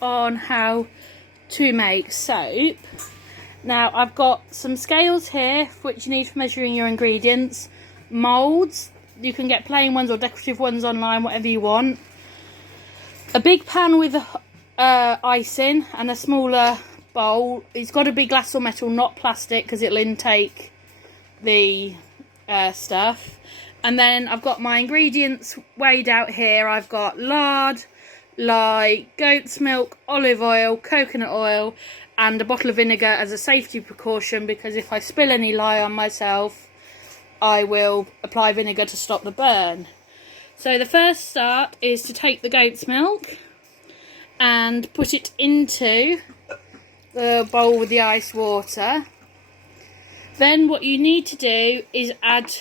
on how to make soap. Now I've got some scales here which you need for measuring your ingredients, moulds, you can get plain ones or decorative ones online, whatever you want, a big pan with ice in, and a smaller bowl. It's got to be glass or metal, not plastic, because it'll intake the stuff. And then I've got my ingredients weighed out here. I've got lard, lye, goat's milk, olive oil, coconut oil, and a bottle of vinegar as a safety precaution, because if I spill any lye on myself, I will apply vinegar to stop the burn. So the first start is to take the goat's milk and put it into the bowl with the ice water. Then what you need to do is add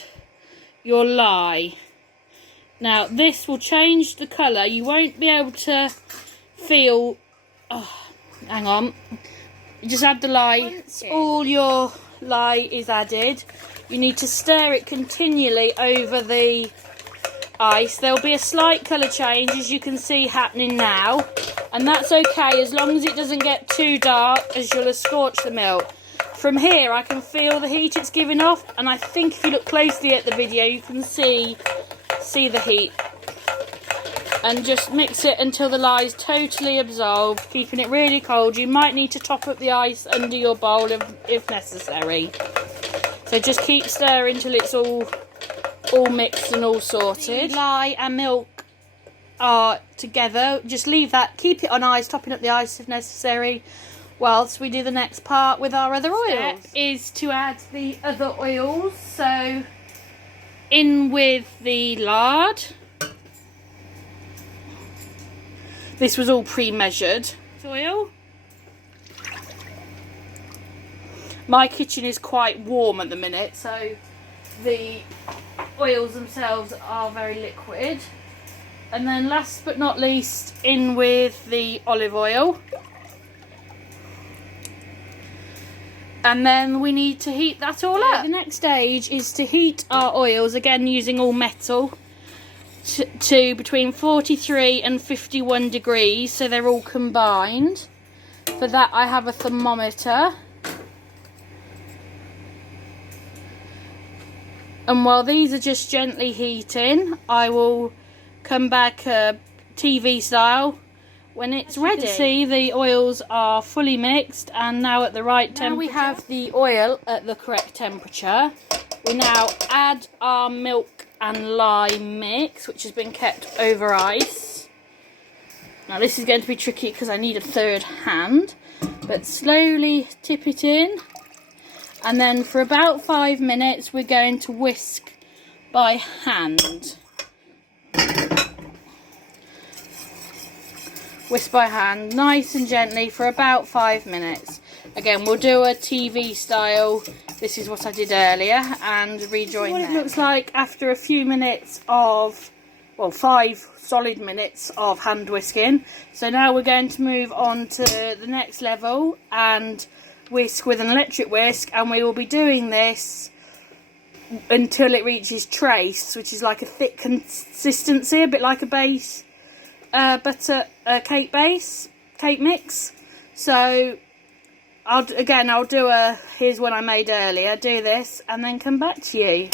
your lye. Now this will change the colour. You won't be able to feel... Oh, hang on. You just add the lye. Once all your lye is added, you need to stir it continually over the ice. There'll be a slight colour change, as you can see happening now, and that's okay as long as it doesn't get too dark, as you'll have scorched the milk. From here I can feel the heat it's giving off, and I think if you look closely at the video you can see the heat. And just mix it until the lye is totally absorbed, keeping it really cold. You might need to top up the ice under your bowl if necessary. So just keep stirring till it's all mixed and all sorted. The lye and milk are together. Just leave that, keep it on ice, topping up the ice if necessary, whilst we do the next part with our other oils. Step is to add the other oils. So in with the lard. This was all pre-measured. Oil. My kitchen is quite warm at the minute, so the oils themselves are very liquid. And then last but not least, in with the olive oil. And then we need to heat that all up. The next stage is to heat our oils, again using all metal, to between 43 and 51 degrees, so they're all combined. For that I have a thermometer. And while these are just gently heating, I will come back TV style when it's ready. You can see the oils are fully mixed and now at the right temperature. Now we have the oil at the correct temperature. We now add our milk and lye mix, which has been kept over ice. Now this is going to be tricky because I need a third hand, but slowly tip it in, and then for about 5 minutes we're going to whisk by hand. Whisk by hand, nice and gently, for about 5 minutes. Again, we'll do a TV style. This is what I did earlier, and rejoin what it looks like after a few minutes of, well, 5 solid minutes of hand whisking. So now we're going to move on to the next level and whisk with an electric whisk, and we will be doing this until it reaches trace, which is like a thick consistency, a bit like a base butter cake base, cake mix. So I'll do here's one I made earlier, do this and then come back to you.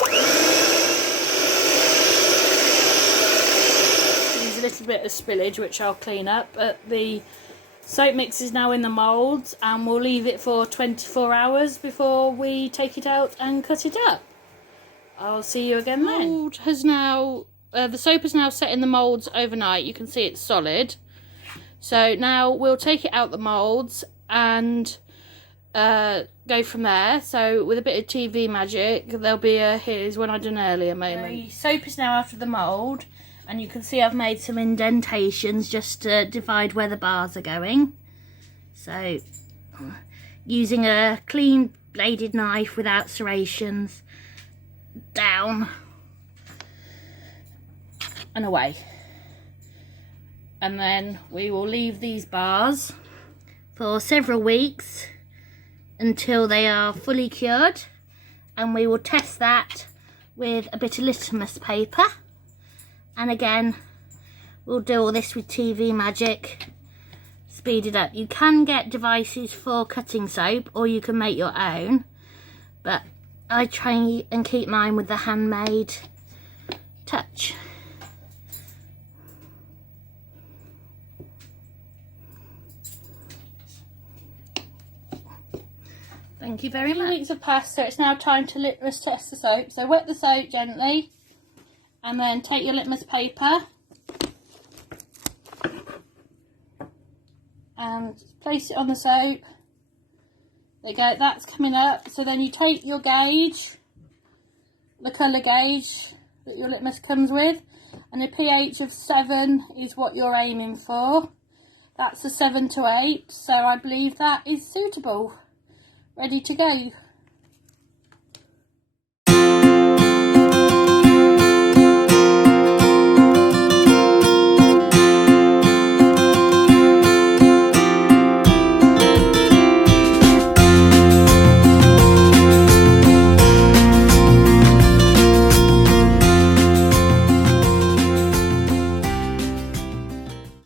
There's a little bit of spillage which I'll clean up, but the soap mix is now in the moulds and we'll leave it for 24 hours before we take it out and cut it up. I'll see you again then. The soap is now set in the moulds overnight. You can see it's solid. So now we'll take it out the moulds and go from there. So with a bit of TV magic, there'll be a here's one I done earlier moment. The soap is now out of the mould, and you can see I've made some indentations just to divide where the bars are going. So using a clean bladed knife without serrations, down and away. And then we will leave these bars for several weeks until they are fully cured, and we will test that with a bit of litmus paper. And again, we'll do all this with TV magic. speed it up. You can get devices for cutting soap, or you can make your own, but I try and keep mine with the handmade touch. Thank you very much. 2 weeks have passed, so it's now time to litmus test the soap. So wet the soap gently, and then take your litmus paper and place it on the soap. There you go, that's coming up. So then you take your gauge, the colour gauge that your litmus comes with, and a pH of 7 is what you're aiming for. That's a 7 to 8, so I believe that is suitable. Ready to go.